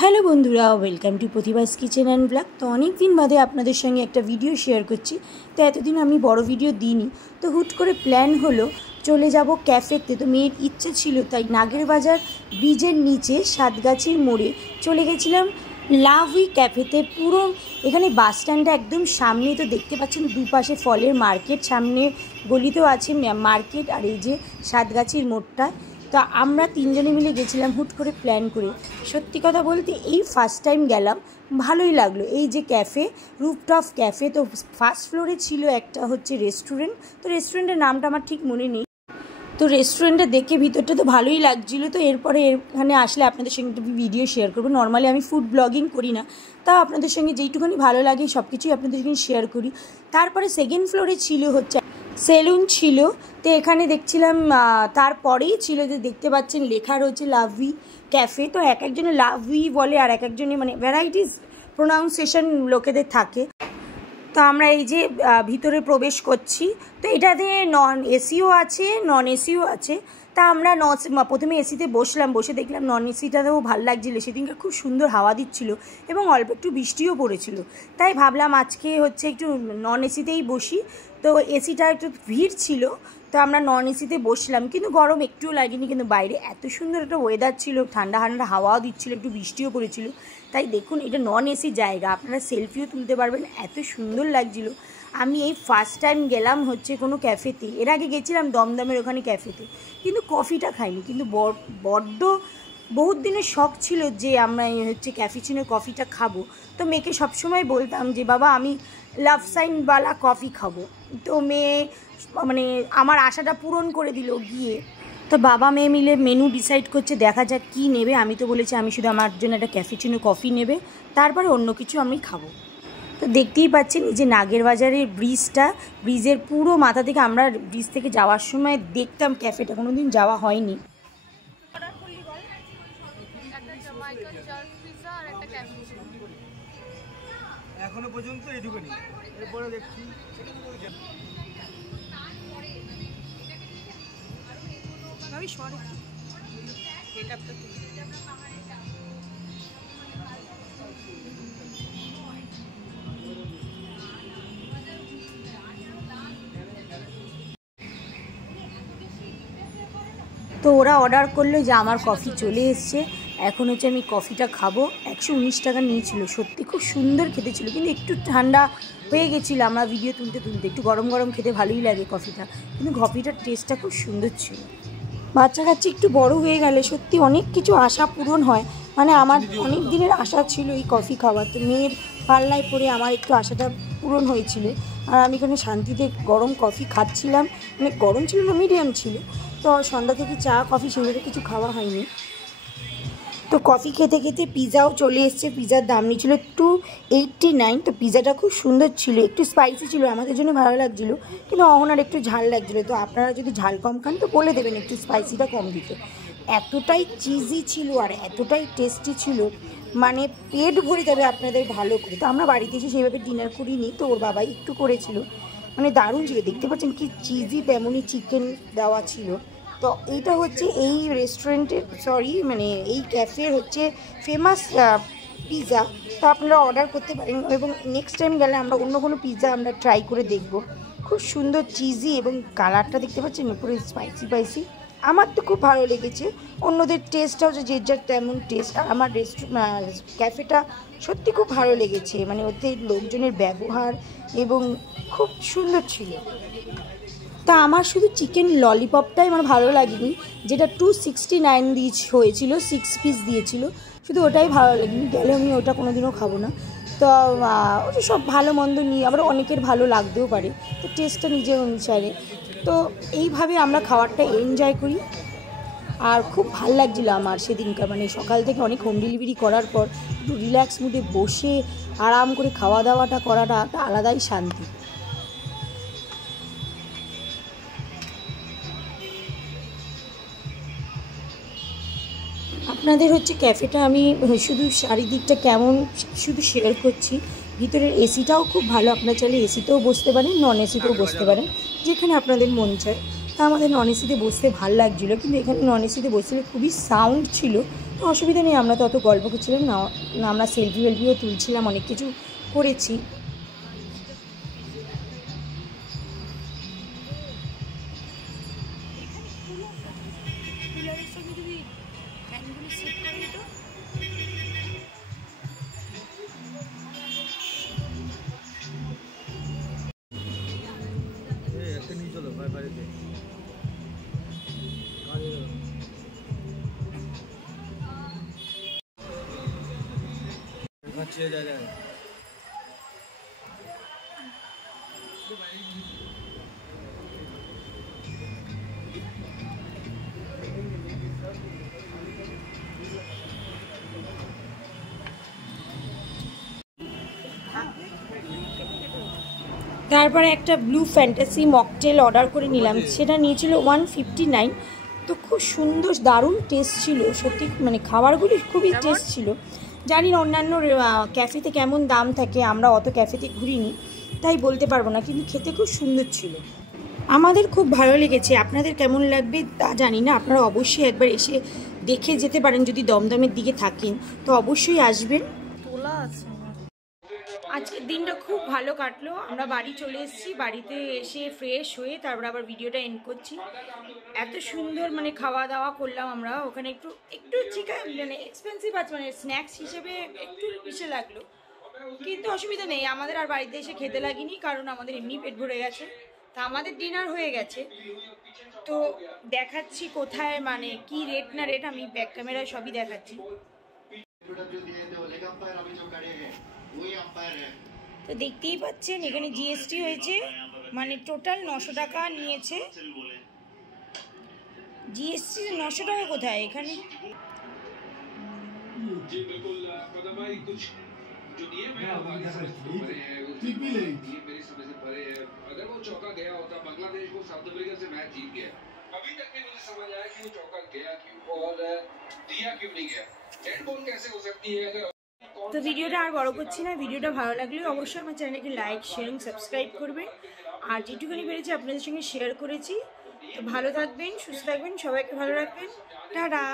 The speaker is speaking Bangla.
হ্যালো বন্ধুরা, welcome to Pratibha's kitchen and blog. তো অনেক দিন বাদে আপনাদের সঙ্গে একটা ভিডিও শেয়ার করছি। তো এতদিন আমি বড় ভিডিও দিইনি, তো হুট করে প্ল্যান হলো চলে যাব ক্যাফেতে। তো মেয়ের ইচ্ছে ছিল, তাই নাগেরবাজার ব্রিজের নিচে সাতগাছির মোড়ে চলে গেছিলাম লাভই ক্যাফেতে। পুরো এখানে বাস স্ট্যান্ডটা একদম সামনে, তো দেখতে পাচ্ছেন দুপাশে ফলের মার্কেট, সামনে গলিতেও আছে মার্কেট, আর এই যে সাতগাছির মোড়টা। তো আমরা তিনজনে মিলে গেছিলাম হুট করে প্ল্যান করে। সত্যি কথা বলতে এই ফার্স্ট টাইম গেলাম, ভালোই লাগলো। এই যে ক্যাফে, রুফটপ ক্যাফে, তো ফার্স্ট ফ্লোরে ছিল একটা হচ্ছে রেস্টুরেন্ট। তো রেস্টুরেন্টের নামটা আমার ঠিক মনে নেই। তো রেস্টুরেন্টটা দেখে ভিতরটা তো ভালোই লাগছিলো। তো এরপরে এখানে আসলে আপনাদের সঙ্গে একটু ভিডিও শেয়ার করবো। নর্মালি আমি ফুড ব্লগিং করি না, তা আপনাদের সঙ্গে যেইটুখানি ভালো লাগে সব কিছুই আপনাদের সঙ্গে শেয়ার করি। তারপরে সেকেন্ড ফ্লোরে ছিল হচ্ছে সেলুন ছিল। তো এখানে দেখছিলাম তারপরেই ছিল যে দেখতে পাচ্ছেন লেখা রয়েছে লাভই ক্যাফে। তো এক একজনে লাভই বলে, আর এক একজনে মানে ভ্যারাইটিস প্রোনাউন্সিয়েশন লোকেদের থাকে। তো আমরা এই যে ভিতরে প্রবেশ করছি, তো এটাতে নন এসিও আছে, নন এসিও আছে। তা আমরা প্রথমে এসিতে বসলাম, বসে দেখলাম নন এসিটাতেও ভালো লাগছিলো। সেদিনকার খুব সুন্দর হাওয়া দিচ্ছিল এবং অল্প একটু বৃষ্টিও পড়েছিল। তাই ভাবলাম আজকে হচ্ছে একটু নন এসিতেই বসি। তো এসিটা একটু ভিড় ছিল, তো আমরা নন এসিতে বসলাম, কিন্তু গরম একটুও লাগেনি। কিন্তু বাইরে এত সুন্দর একটা ওয়েদার ছিল, ঠান্ডা ঠান্ডা হাওয়াও দিচ্ছিলো, একটু বৃষ্টিও পড়েছিল। তাই দেখুন, এটা নন এসি জায়গা, আপনারা সেলফিও তুলতে পারবেন, এত সুন্দর লাগছিল। আমি এই ফার্স্ট টাইম গেলাম হচ্ছে কোনো ক্যাফেতে। এর আগে গেছিলাম দমদমের ওখানে ক্যাফেতে, কিন্তু কফিটা খাইনি। কিন্তু বড্ড বহুত দিনের শখ ছিল যে আমরা হচ্ছে ক্যাফেচিনো কফিটা খাবো। তো মেয়েকে সবসময় বলতাম যে বাবা আমি লাভ সাইনওয়ালা কফি খাবো। তো মেয়ে মানে আমার আশাটা পূরণ করে দিল গিয়ে। তো বাবা মেয়ে মিলে মেনু ডিসাইড করছে, দেখা যাক কী নেবে। আমি তো বলেছি আমি শুধু আমার জন্য একটা ক্যাফেচিনো কফি নেবে, তারপরে অন্য কিছু আমি খাবো। তো দেখতেই পাচ্ছেন এই যে নাগেরবাজারের ব্রিজটা, ব্রিজের পুরো মাথা থেকে আমরা ব্রিজ থেকে যাওয়ার সময় দেখতাম ক্যাফেটা, কোনো দিন যাওয়া হয়নি। এখনো পর্যন্ত এইটুকুনি, এরপরে দেখছি। তো ওরা অর্ডার করলো যে আমার কফি চলে এসছে, এখন হচ্ছে আমি কফিটা খাবো। 119 টাকা নিয়েছিল, সত্যি খুব সুন্দর খেতে ছিল, কিন্তু একটু ঠান্ডা হয়ে গেছিলো। আমরা ভিডিও তুলতে তুলতে একটু গরম গরম খেতে ভালোই লাগে কফিটা, কিন্তু কফিটার টেস্টটা খুব সুন্দর ছিল। বাচ্চা কাচ্চা একটু বড় হয়ে গেলে সত্যি অনেক কিছু আশা পূরণ হয়। মানে আমার অনেক দিনের আশা ছিল এই কফি খাওয়ার, তো মেয়ের পাল্লায় পড়ে আমার একটু আশাটা পূরণ হয়েছিল। আর আমি এখানে শান্তিতে গরম কফি খাচ্ছিলাম, মানে গরম ছিল না, মিডিয়াম ছিল। তো সন্ধ্যা থেকে চা কফি সেভাবে কিছু খাওয়া হয়নি। তো কফি খেতে খেতে পিৎজাও চলে এসছে। পিৎজার দাম নিয়েছিল 289। তো পিৎজাটা খুব সুন্দর ছিল, একটু স্পাইসি ছিল, আমাদের জন্য ভালো লাগছিলো, কিন্তু অহনার একটু ঝাল লাগছিলো। তো আপনারা যদি ঝাল কম খান তো বলে দেবেন একটু স্পাইসিটা কম দিতে। এতটাই চিজি ছিল আর এতটাই টেস্টি ছিল, মানে পেট ভরে যাবে আপনাদের ভালো করে। তো আমরা বাড়িতে এসে সেইভাবে ডিনার করিনি, তো ওর বাবাই একটু করেছিল, মানে দারুণ ছিল। দেখতে পাচ্ছেন কি চিজি, তেমনই চিকেন দেওয়া ছিল। তো এইটা হচ্ছে এই রেস্টুরেন্টের মানে এই ক্যাফের হচ্ছে ফেমাস পিৎজা। তো আপনারা অর্ডার করতে পারেন, এবং নেক্সট টাইম গেলে আমরা অন্য কোনো পিৎজা আমরা ট্রাই করে দেখব। খুব সুন্দর চিজি, এবং কালারটা দেখতে পাচ্ছেন উপরে স্পাইসি। আমার তো খুব ভালো লেগেছে। অন্যদের টেস্টটাও যে যার তেমন টেস্ট, আর আমার ক্যাফেটা সত্যি খুব ভালো লেগেছে, মানে ওদের লোকজনের ব্যবহার এবং খুব সুন্দর ছিল। তা আমার শুধু চিকেন ললিপপটাই আমার ভালো লাগেনি, যেটা 269 হয়েছিল, 6 পিস দিয়েছিল, শুধু ওটাই ভালো লাগেনি। গেলে আমি ওটা কোনো দিনও খাবো না। তো ওটা সব ভালো মন্দ নিয়ে আবার অনেকের ভালো লাগতেও পারে, তো টেস্টটা নিজের অনুসারে। তো এইভাবে আমরা খাবারটা এনজয় করি, আর খুব ভালো লাগছিলো আমার সেদিনকার। মানে সকাল থেকে অনেক হোম ডেলিভারি করার পর একটু রিল্যাক্স মুডে বসে আরাম করে খাওয়া দাওয়াটা করাটা একটা আলাদাই শান্তি। আপনাদের হচ্ছে ক্যাফেটা আমি শুধু চারিদিকটা কেমন শুধু শেয়ার করছি। ভিতরের এসিটাও খুব ভালো, আপনারা চাইলে এসিতেও বসতে পারেন, নন এসিতেও বসতে পারেন, যেখানে আপনাদের মন চায়। তা আমাদের নন এসিতে বসতে ভালো লাগছিলো, কিন্তু এখানে নন এসিতে বসলে খুবই সাউন্ড ছিল, তো তো অসুবিধা নেই, আমরা তো অত গল্প করছিলাম না, আমরা সেলফিও তুলছিলাম, অনেক কিছু করেছি। একটা নিয়ে চলো বাড়িতে খাচ্ছিয়ে জায়গায়। তারপরে একটা ব্লু ফ্যান্টাসি মকটেল অর্ডার করে নিলাম, সেটা নিয়েছিল 159। তো খুব সুন্দর দারুণ টেস্ট ছিল সত্যি, মানে খাবারগুলি খুবই টেস্ট ছিল। জানি না অন্যান্য ক্যাফেতে কেমন দাম থাকে, আমরা অত ক্যাফেতে ঘুরিনি তাই বলতে পারবো না, কিন্তু খেতে খুব সুন্দর ছিল, আমাদের খুব ভালো লেগেছে। আপনাদের কেমন লাগবে তা জানি না, আপনারা অবশ্যই একবার এসে দেখে যেতে পারেন যদি দমদমের দিকে থাকেন, তো অবশ্যই আসবেন। তোলা আছে আজকের দিনটা খুব ভালো কাটলো, আমরা বাড়ি চলে এসেছি, বাড়িতে এসে ফ্রেশ হয়ে তারপর আবার ভিডিওটা এন্ড করছি। এত সুন্দর মানে খাওয়া দাওয়া করলাম আমরা ওখানে, একটু চিকেন মানে এক্সপেন্সিভ আছে, মানে স্ন্যাক্স হিসেবে একটু বেশি লাগলো, কিন্তু অসুবিধা নেই, আমাদের আর বাড়িতে এসে খেতে লাগেনি, কারণ আমাদের এমনি পেট ভরে গেছে, তা আমাদের ডিনার হয়ে গেছে। তো দেখাচ্ছি কোথায় মানে কি রেট না রেট, আমি ব্যাক ক্যামেরায় সবই দেখাচ্ছি। তো দেখতেই পাচ্ছেন এখানে জিএসটি হয়েছে, মানে টোটাল 900 টাকা নিয়েছে। জিএসটি 900 টাকা কোথায় এখানে? তো ভিডিওটা আর বড় করছি না, ভিডিওটা ভালো লাগলে অবশ্যই আমার চ্যানেলকে লাইক শেয়ার এবং সাবস্ক্রাইব করবেন, আর যেটুকুনি পেরেছি আপনাদের সঙ্গে শেয়ার করেছি। তো ভালো থাকবেন, সুস্থ থাকবেন, সবাইকে ভালো রাখবেন, টাটা।